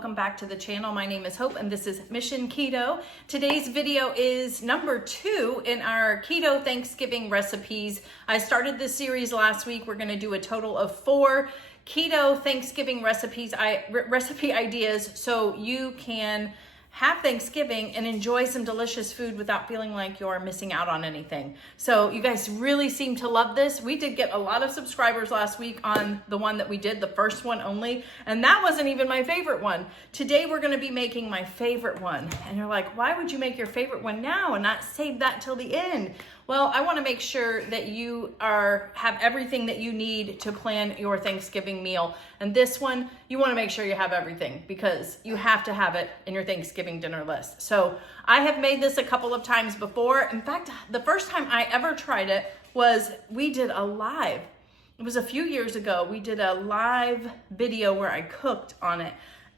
welcome back to the channel. My name is Hope and this is Mission Keto. Today's video is number 2 in our Keto Thanksgiving recipes. I started this series last week. We're gonna do a total of 4 Keto Thanksgiving recipe ideas so you can have Thanksgiving and enjoy some delicious food without feeling like you're missing out on anything. So you guys really seem to love this. We did get a lot of subscribers last week on the one that we did, the first one only, and that wasn't even my favorite one. Today we're gonna be making my favorite one. And you're like, why would you make your favorite one now and not save that till the end? Well, I wanna make sure that you have everything that you need to plan your Thanksgiving meal. And this one, you wanna make sure you have everything because you have to have it in your Thanksgiving dinner list. So I have made this a couple of times before. In fact, the first time I ever tried it was we did a live. It was a few years ago. We did a live video where I cooked on it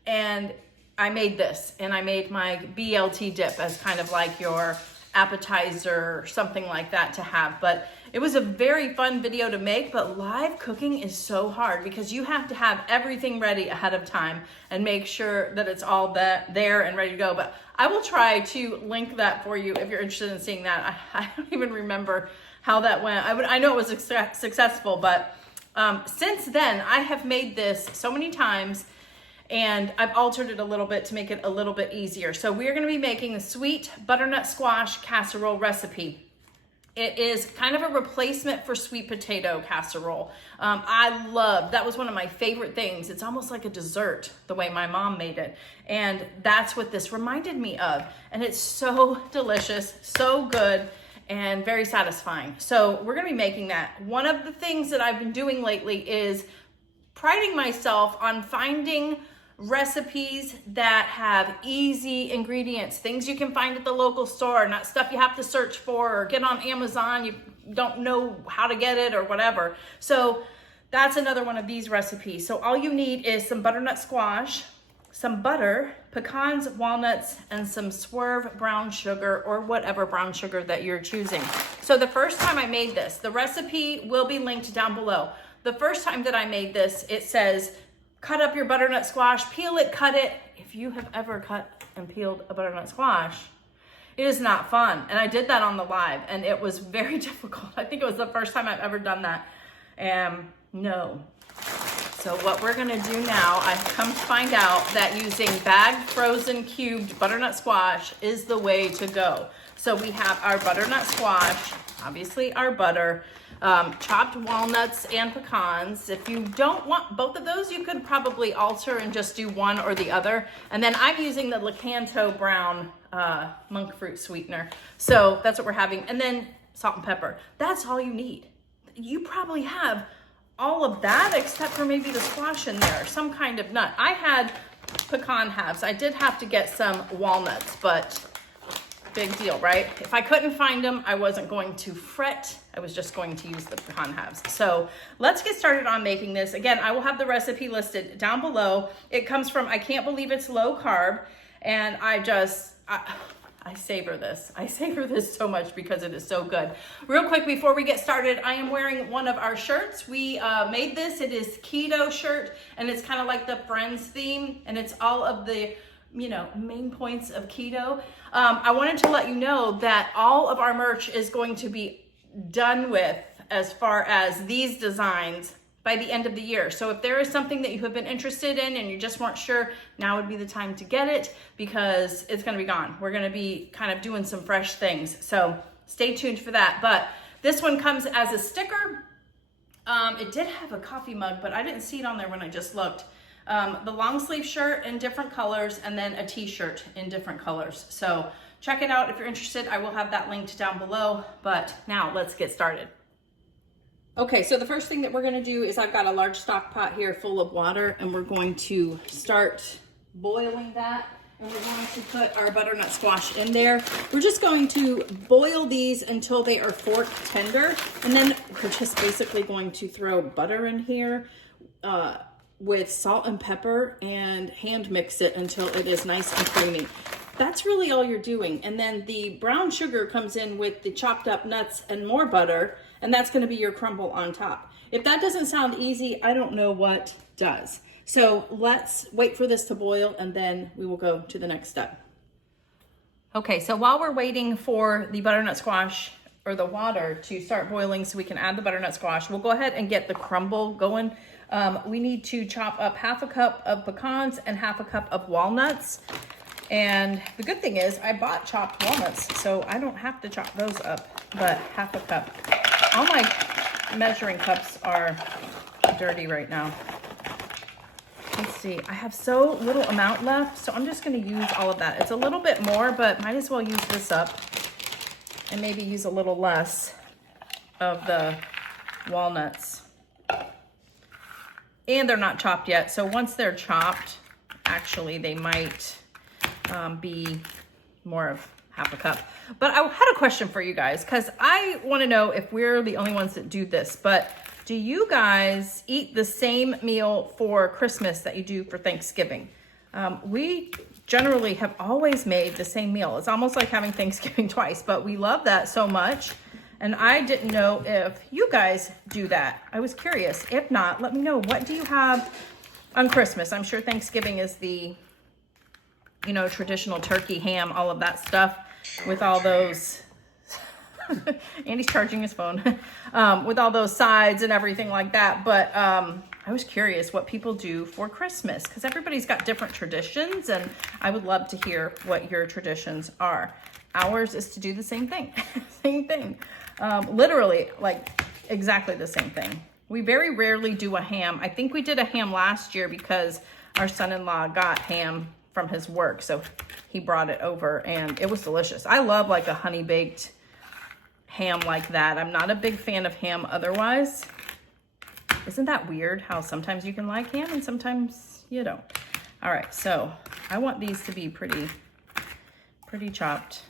and I made this and I made my BLT dip as kind of like your appetizer or something like that to have. But it was a very fun video to make, but live cooking is so hard because you have to have everything ready ahead of time and make sure that it's all there and ready to go. But I will try to link that for you if you're interested in seeing that. I don't even remember how that went. I know it was successful, but since then I have made this so many times and I've altered it a little bit to make it a little bit easier. So we're gonna be making the sweet butternut squash casserole recipe. It is kind of a replacement for sweet potato casserole. That was one of my favorite things. It's almost like a dessert, the way my mom made it. And that's what this reminded me of. And it's so delicious, so good, and very satisfying. So we're gonna be making that. One of the things that I've been doing lately is priding myself on finding recipes that have easy ingredients, things you can find at the local store, not stuff you have to search for or get on Amazon, you don't know how to get it or whatever. So that's another one of these recipes. So all you need is some butternut squash, some butter, pecans, walnuts, and some Swerve brown sugar or whatever brown sugar that you're choosing. So the first time I made this, the recipe will be linked down below. The first time that I made this, it says, cut up your butternut squash, peel it, cut it. If you have ever cut and peeled a butternut squash, it is not fun. And I did that on the live and it was very difficult. I think it was the first time I've ever done that. No. So what we're gonna do now, I've come to find out that using bagged frozen cubed butternut squash is the way to go. So we have our butternut squash, obviously our butter, chopped walnuts and pecans. If you don't want both of those, you could probably alter and just do one or the other. And then I'm using the Lakanto brown monk fruit sweetener. So that's what we're having. And then salt and pepper. That's all you need. You probably have all of that except for maybe the squash in there, some kind of nut. I had pecan halves. I did have to get some walnuts, but big deal, right? If I couldn't find them, I wasn't going to fret. I was just going to use the pecan halves. So let's get started on making this. Again, I will have the recipe listed down below. It comes from I Can't Believe It's Low Carb. And I savor this. I savor this so much because it is so good. Real quick, before we get started, I am wearing one of our shirts. We made this. It is Keto shirt, and it's kind of like the Friends theme, and it's all of the main points of keto. I wanted to let you know that all of our merch is going to be done with as far as these designs by the end of the year. So if there is something that you have been interested in and you just weren't sure, now would be the time to get it because it's gonna be gone. We're gonna be kind of doing some fresh things. So stay tuned for that. But this one comes as a sticker. It did have a coffee mug, but I didn't see it on there when I just looked. The long sleeve shirt in different colors and then a t-shirt in different colors. So check it out if you're interested. I will have that linked down below, but now let's get started. Okay, so the first thing that we're gonna do is I've got a large stock pot here full of water and we're going to start boiling that and we're going to put our butternut squash in there. We're just going to boil these until they are fork tender and then we're just basically going to throw butter in here with salt and pepper and hand mix it until it is nice and creamy. That's really all you're doing. And then the brown sugar comes in with the chopped up nuts and more butter, and that's gonna be your crumble on top. If that doesn't sound easy, I don't know what does. So let's wait for this to boil and then we will go to the next step. Okay, so while we're waiting for the butternut squash or the water to start boiling so we can add the butternut squash, we'll go ahead and get the crumble going. We need to chop up 1/2 cup of pecans and 1/2 cup of walnuts. And the good thing is I bought chopped walnuts, so I don't have to chop those up, but 1/2 cup. All my measuring cups are dirty right now. Let's see, I have so little amount left, so I'm just gonna use all of that. It's a little bit more, but might as well use this up and maybe use a little less of the walnuts. And they're not chopped yet, so once they're chopped, actually they might be more of 1/2 cup. But I had a question for you guys, because I want to know if we're the only ones that do this, but do you guys eat the same meal for Christmas that you do for Thanksgiving? We generally have always made the same meal. It's almost like having Thanksgiving twice, but we love that so much. And I didn't know if you guys do that. I was curious. If not, let me know. What do you have on Christmas? I'm sure Thanksgiving is the, you know, traditional turkey, ham, all of that stuff with all those, Andy's charging his phone, with all those sides and everything like that. But I was curious what people do for Christmas, because everybody's got different traditions, and I would love to hear what your traditions are. Ours is to do the same thing, same thing. Literally, like exactly the same thing. We very rarely do a ham. I think we did a ham last year because our son-in-law got ham from his work, so he brought it over and it was delicious. I love like a honey baked ham like that. I'm not a big fan of ham otherwise. Isn't that weird how sometimes you can like ham and sometimes you don't? All right, so I want these to be pretty chopped.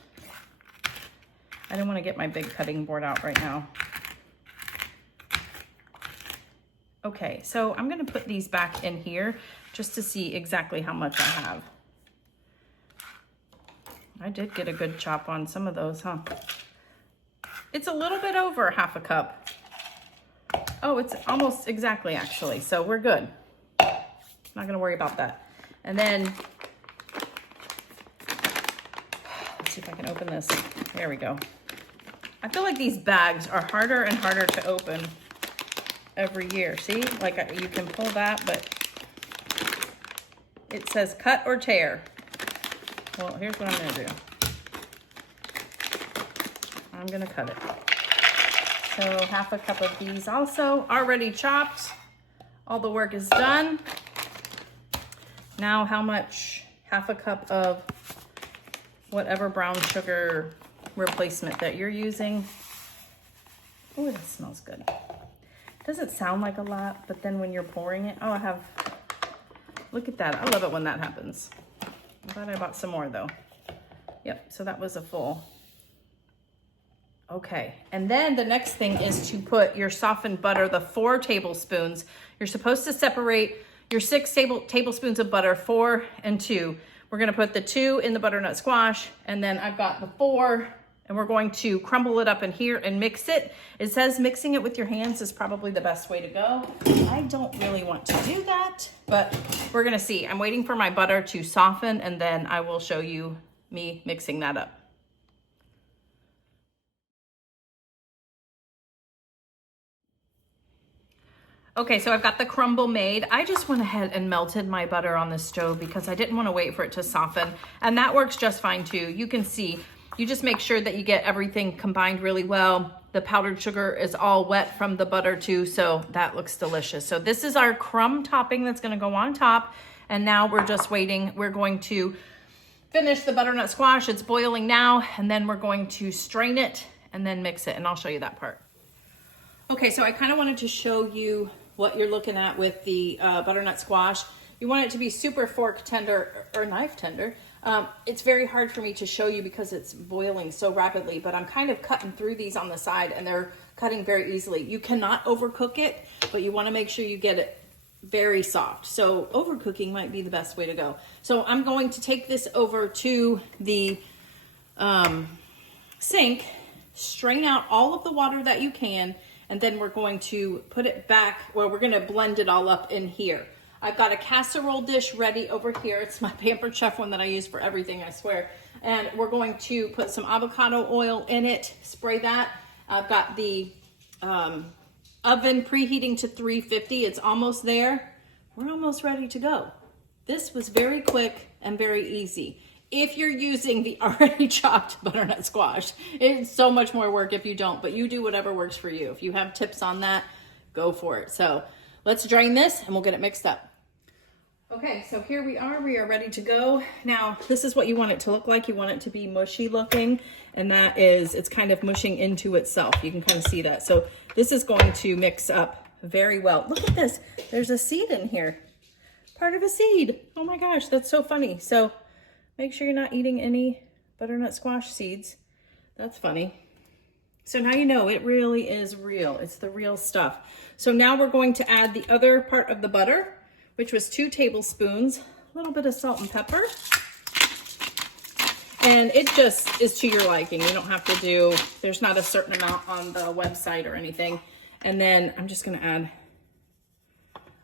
I don't want to get my big cutting board out right now. Okay, so I'm gonna put these back in here just to see exactly how much I have. I did get a good chop on some of those, huh? It's a little bit over 1/2 cup. Oh, it's almost exactly actually, so we're good. Not gonna worry about that. And then, let's see if I can open this. There we go. I feel like these bags are harder and harder to open every year. See, like you can pull that, but it says cut or tear. Well, here's what I'm gonna do. I'm gonna cut it. So 1/2 cup of these also already chopped. All the work is done. Now how much? 1/2 cup of whatever brown sugar replacement that you're using. Oh, that smells good. Doesn't sound like a lot, but then when you're pouring it, oh, I have, look at that. I love it when that happens. I'm glad I bought some more though. Yep, so that was a full. Okay, and then the next thing is to put your softened butter, the 4 tablespoons. You're supposed to separate your 6 tablespoons of butter, 4 and 2. We're gonna put the 2 in the butternut squash, and then I've got the 4, and we're going to crumble it up in here and mix it. It says mixing it with your hands is probably the best way to go. I don't really want to do that, but we're gonna see. I'm waiting for my butter to soften, and then I will show you me mixing that up. Okay, so I've got the crumble made. I just went ahead and melted my butter on the stove because I didn't want to wait for it to soften, and that works just fine too. You can see, you just make sure that you get everything combined really well. The powdered sugar is all wet from the butter too, so that looks delicious. So this is our crumb topping that's gonna go on top, and now we're just waiting. We're going to finish the butternut squash. It's boiling now, and then we're going to strain it and then mix it, and I'll show you that part. Okay, so I kind of wanted to show you what you're looking at with the butternut squash. You want it to be super fork tender or knife tender. It's very hard for me to show you because it's boiling so rapidly, but I'm kind of cutting through these on the side and they're cutting very easily. You cannot overcook it, but you want to make sure you get it very soft. So overcooking might be the best way to go. So I'm going to take this over to the sink, strain out all of the water that you can, and then we're going to put it back, well, we're gonna blend it all up in here. I've got a casserole dish ready over here. It's my Pampered Chef one that I use for everything, I swear. And we're going to put some avocado oil in it, spray that. I've got the oven preheating to 350. It's almost there. We're almost ready to go. This was very quick and very easy. If you're using the already chopped butternut squash, it's so much more work if you don't, but you do whatever works for you. If you have tips on that, go for it. So let's drain this and we'll get it mixed up. Okay, so here we are ready to go. Now, this is what you want it to look like. You want it to be mushy looking, and that is, it's kind of mushing into itself. You can kind of see that. So this is going to mix up very well. Look at this, there's a seed in here. Part of a seed. Oh my gosh, that's so funny. So make sure you're not eating any butternut squash seeds. That's funny. So now you know it really is real. It's the real stuff. So now we're going to add the other part of the butter, which was 2 tablespoons, a little bit of salt and pepper. And it just is to your liking. You don't have to do, there's not a certain amount on the website or anything. And then I'm just gonna add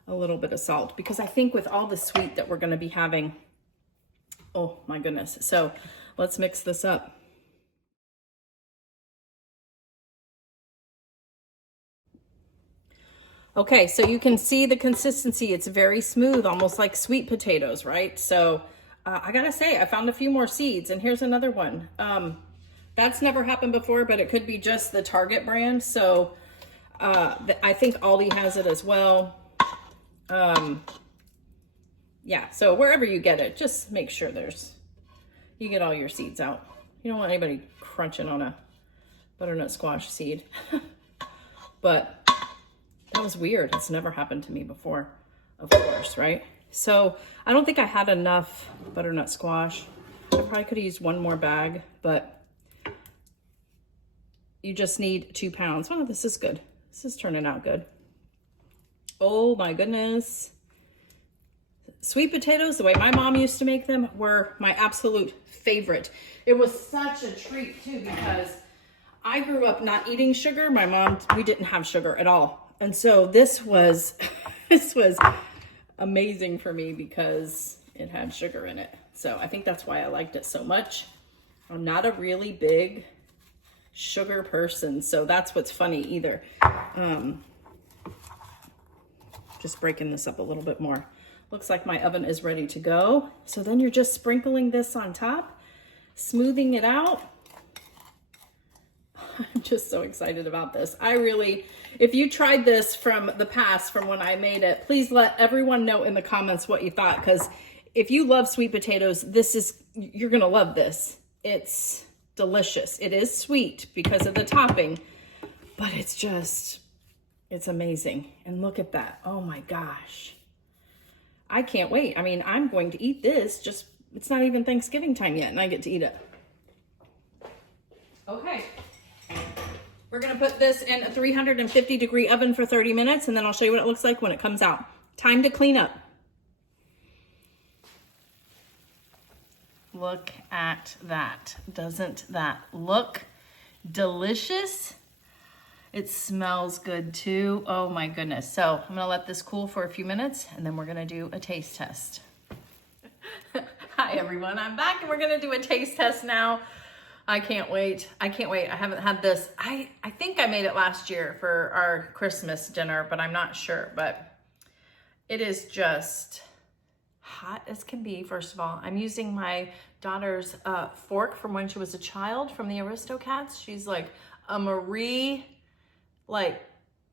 a little bit of salt because I think with all the sweet that we're gonna be having, oh my goodness. So let's mix this up. Okay, so you can see the consistency. It's very smooth, almost like sweet potatoes, right? So I gotta say, I found a few more seeds, and here's another one. That's never happened before, but it could be just the Target brand. So I think Aldi has it as well. Yeah, so wherever you get it, just make sure you get all your seeds out. You don't want anybody crunching on a butternut squash seed. But that was weird. It's never happened to me before, of course, right? So I don't think I had enough butternut squash. I probably could have used one more bag, but you just need 2 pounds. Oh, this is good. This is turning out good. Oh my goodness. Sweet potatoes, the way my mom used to make them, were my absolute favorite. It was such a treat too, because I grew up not eating sugar. My mom, we didn't have sugar at all. And so this was, this was amazing for me because it had sugar in it. So I think that's why I liked it so much. I'm not a really big sugar person, so that's what's funny either. Just breaking this up a little bit more. Looks like my oven is ready to go. So then you're just sprinkling this on top, smoothing it out. I'm just so excited about this. If you tried this from the past, from when I made it, please let everyone know in the comments what you thought, because if you love sweet potatoes, you're gonna love this. It's delicious. It is sweet because of the topping, but it's amazing. And look at that. Oh my gosh. I can't wait. I mean, I'm going to eat this. It's not even Thanksgiving time yet, and I get to eat it. Okay. We're gonna put this in a 350-degree oven for 30 minutes, and then I'll show you what it looks like when it comes out. Time to clean up. Look at that. Doesn't that look delicious? It smells good too. Oh my goodness. So I'm gonna let this cool for a few minutes, and then we're gonna do a taste test. Hi everyone, I'm back, and we're gonna do a taste test now. I can't wait. I can't wait. I haven't had this. I think I made it last year for our Christmas dinner, but I'm not sure. But it is just hot as can be, first of all. I'm using my daughter's fork from when she was a child from the Aristocats. She's like a Marie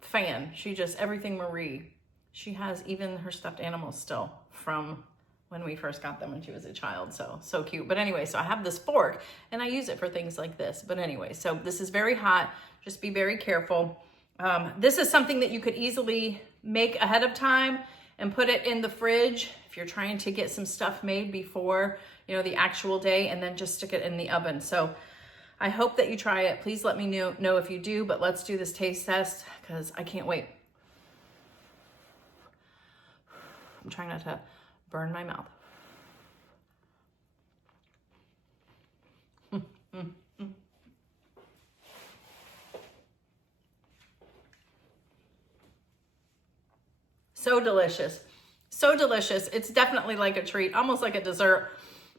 fan. She just, everything Marie. She has even her stuffed animals still from when we first got them when she was a child. So cute. But anyway, so I have this fork and I use it for things like this. But anyway, so this is very hot. Just be very careful. This is something that you could easily make ahead of time and put it in the fridge if you're trying to get some stuff made before, the actual day, and then just stick it in the oven. So I hope that you try it. Please let me know if you do, but let's do this taste test because I can't wait. I'm trying not to burn my mouth. So delicious. So delicious. It's definitely like a treat, almost like a dessert,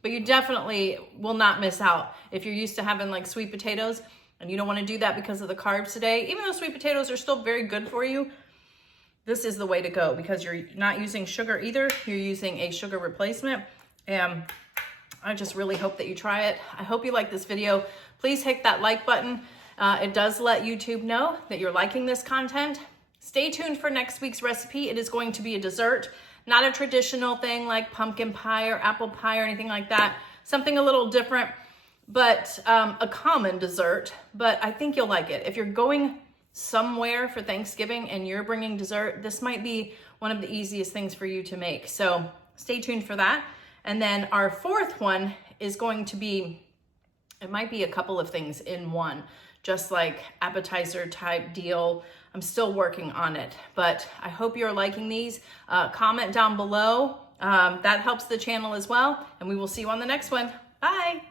but you definitely will not miss out. If you're used to having like sweet potatoes and you don't want to do that because of the carbs today, even though sweet potatoes are still very good for you, this is the way to go because you're not using sugar either. You're using a sugar replacement. And I just really hope that you try it. I hope you like this video. Please hit that like button. It does let YouTube know that you're liking this content. Stay tuned for next week's recipe. It is going to be a dessert, not a traditional thing like pumpkin pie or apple pie or anything like that. Something a little different, but a common dessert. But I think you'll like it. If you're going somewhere for Thanksgiving and you're bringing dessert, this might be one of the easiest things for you to make. So stay tuned for that. And then our fourth one is going to be, it might be a couple of things in one, just like appetizer type deal. I'm still working on it, but I hope you're liking these. Comment down below. That helps the channel as well. And we will see you on the next one. Bye.